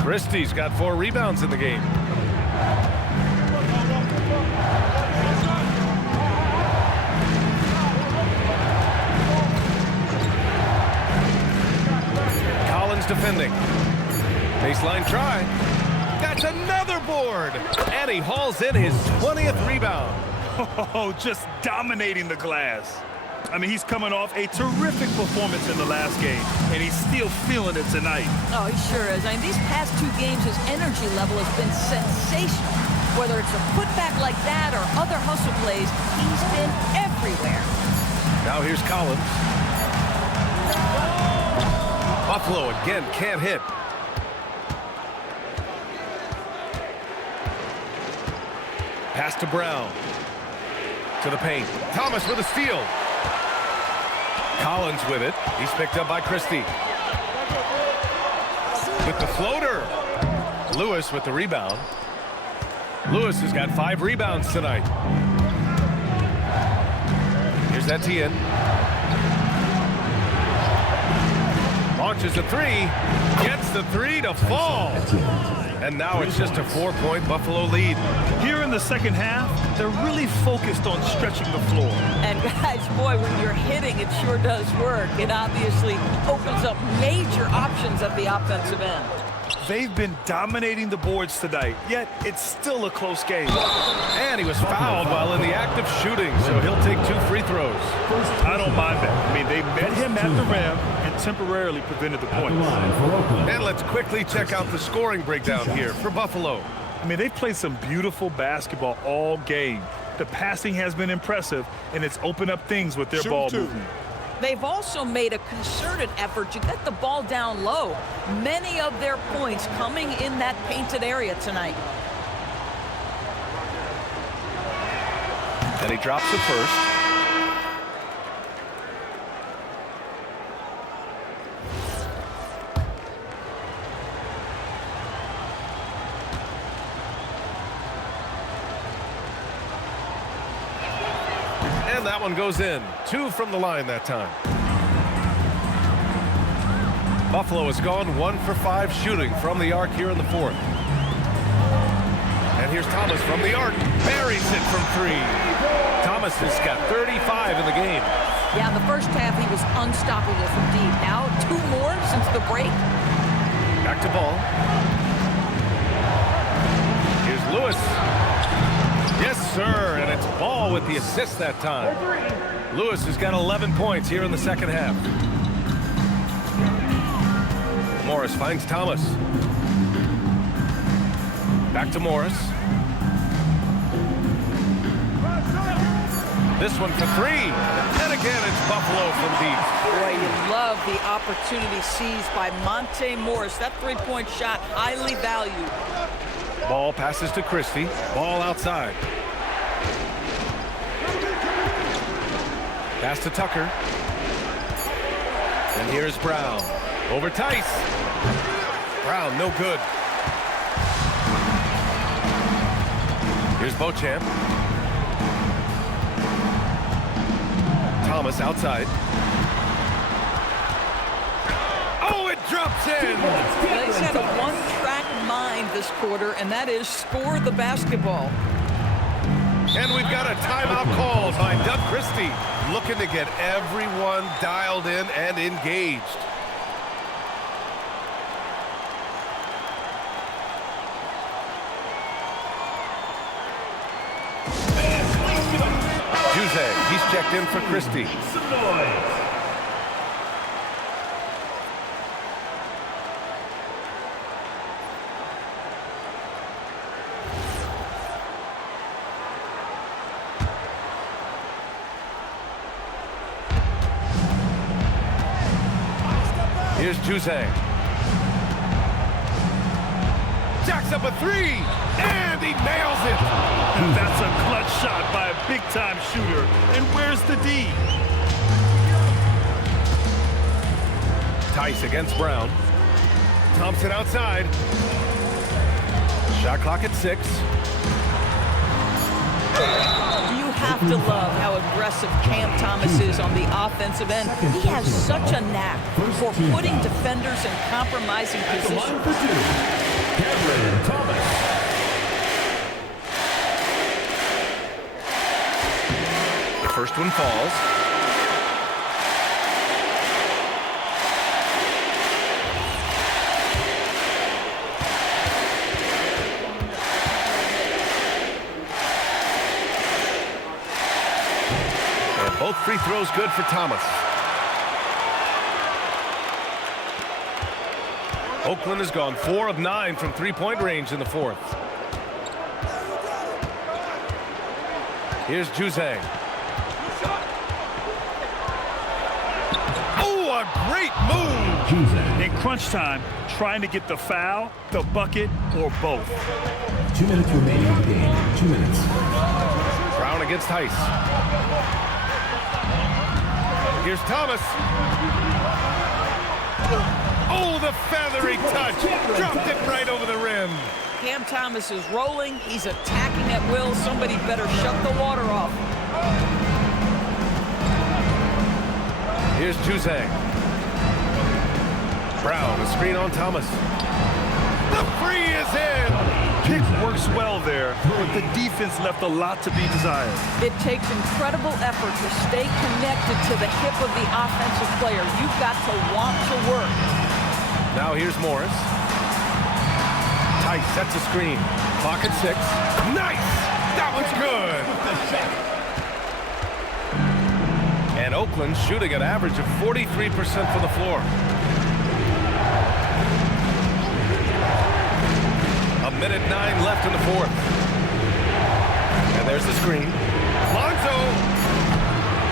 Christie's got 4 rebounds in the game. Collins defending. Baseline try. That's another board. And he hauls in his 20th rebound. Oh, just dominating the glass. I mean, he's coming off a terrific performance in the last game, and he's still feeling it tonight. Oh, he sure is. I mean, these past 2 games, his energy level has been sensational. Whether it's a putback like that or other hustle plays, he's been everywhere. Now here's Collins. Buffalo again can't hit. Pass to Brown. To the paint. Thomas with a steal. Collins with it. He's picked up by Christie. With the floater. Lewis with the rebound. Lewis has got 5 rebounds tonight. Here's Etienne. Launches a 3. Gets the 3 to fall. And now it's just a 4-point Buffalo lead. Here in the second half, they're really focused on stretching the floor. And guys, boy, when you're hitting, it sure does work. It obviously opens up major options at the offensive end. They've been dominating the boards tonight, yet it's still a close game. And he was fouled while in the act of shooting, so he'll take 2 free throws. I don't mind that. I mean, they met him at the rim and temporarily prevented the points. And let's quickly check out the scoring breakdown here for Buffalo. I mean, they've played some beautiful basketball all game. The passing has been impressive, and it's opened up things with their ball movement. They've also made a concerted effort to get the ball down low. Many of their points coming in that painted area tonight. And he drops it first. And that one goes in. 2 from the line that time. Buffalo has gone 1 for 5 shooting from the arc here in the 4th. And here's Thomas from the arc. Buries it from 3. Thomas has got 35 in the game. Yeah, in the first half, he was unstoppable from deep. Now, 2 more since the break. Back to Ball. Here's Lewis. Yes, sir, and it's Ball with the assist that time. Lewis has got 11 points here in the second half. Morris finds Thomas. Back to Morris. This one for 3. And again, it's Buffalo from deep. Boy, you love the opportunity seized by Monte Morris. That 3-point shot, highly valued. Ball passes to Christie. Ball outside. Pass to Tucker. And here's Brown. Over Tice. Brown, no good. Here's Beauchamp. Thomas outside. Oh, it drops in. He's had a one-track mind this quarter, and that is score the basketball. And we've got a timeout called by Doug Christie, looking to get everyone dialed in and engaged. Juzang, he's checked in for Christie. Here's Juzang. Jacks up a 3, and he nails it. And that's a clutch shot by a big-time shooter. And where's the D? Tice against Brown. Thompson outside. Shot clock at 6. You have to love how aggressive Cam Thomas is on the offensive end. He has such a knack for putting defenders in compromising positions. The first one falls. And both free throws good for Thomas. Oakland has gone 4 of 9 from three-point range in the 4th. Here's Juzang. Oh, a great move! In crunch time, trying to get the foul, the bucket, or both. 2 minutes remaining in the game. 2 minutes. Brown against Tice. Here's Thomas. Oh, the feathery touch. Dropped it right over the rim. Cam Thomas is rolling. He's attacking at will. Somebody better shut the water off. Here's Juzang. Brown, a screen on Thomas. The free is in. Pick works well there, but the defense left a lot to be desired. It takes incredible effort to stay connected to the hip of the offensive player. You've got to want to work. Now here's Morris. Tice sets a screen. Clock at 6. Nice! That one's good! And Oakland shooting an average of 43% from the floor. A minute 9 left in the 4th. And there's the screen. Lonzo!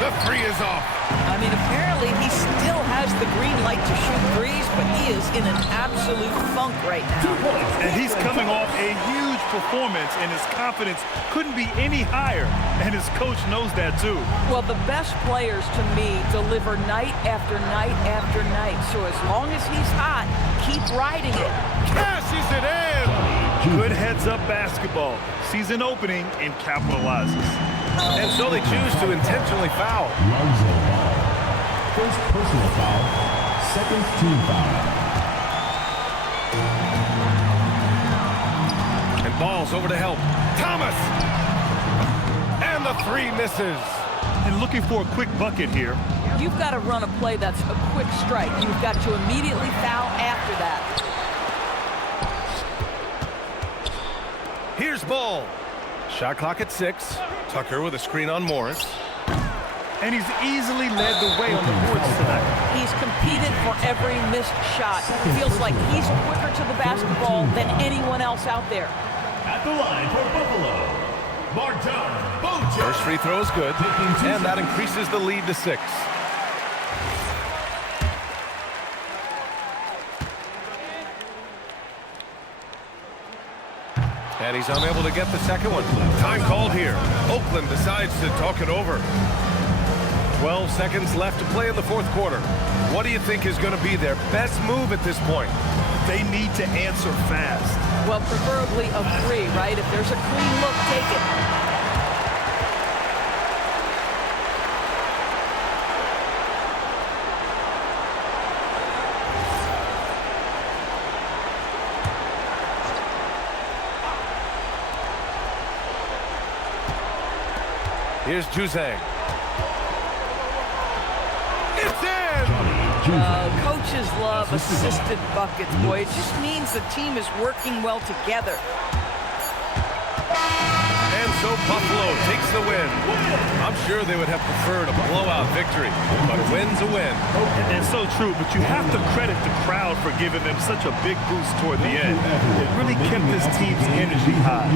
The 3 is off. I mean, apparently he still has the green light to shoot threes, but he is in an absolute funk right now. And he's coming off a huge performance, and his confidence couldn't be any higher, and his coach knows that too. Well, the best players, to me, deliver night after night after night. So as long as he's hot, keep riding it. Cashes it in! Good heads-up basketball. Season opening and capitalizes. And so they choose to intentionally foul. Lonzo Ball. First personal foul. Second team foul. And Ball's over to help. Thomas! And the three misses. And looking for a quick bucket here. You've got to run a play that's a quick strike. You've got to immediately foul after that. Here's Ball. Shot clock at 6. Tucker with a screen on Morris. And he's easily led the way on the boards tonight. He's competed for every missed shot. Feels like he's quicker to the basketball than anyone else out there. At the line for Buffalo, Martin Boja. First free throw is good, and that increases the lead to 6. And he's unable to get the second one. Time called here. Oakland decides to talk it over. 12 seconds left to play in the fourth quarter. What do you think is going to be their best move at this point? They need to answer fast. Well, preferably a 3, right? If there's a clean look, take it. Here's Juzang. It's in! Coaches love assisted buckets, boy. It just means the team is working well together. And so Buffalo takes the win. I'm sure they would have preferred a blowout victory, but a win's a win. And so true, but you have to credit the crowd for giving them such a big boost toward the end. It really kept this team's energy high.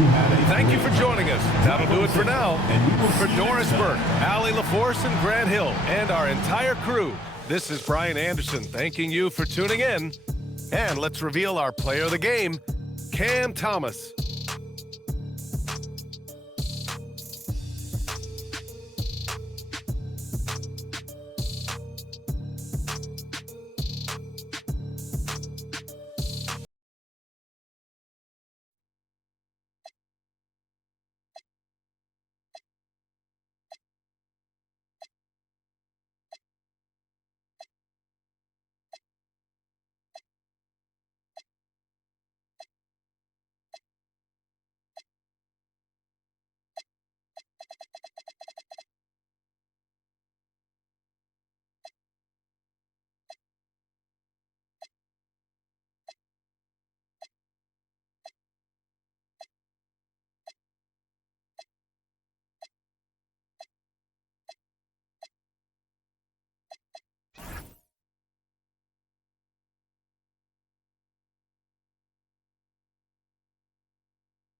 Thank you for joining us. That'll do it for now. For Doris Burke, Allie LaForce, and Grant Hill, and our entire crew, this is Brian Anderson thanking you for tuning in. And let's reveal our player of the game, Cam Thomas.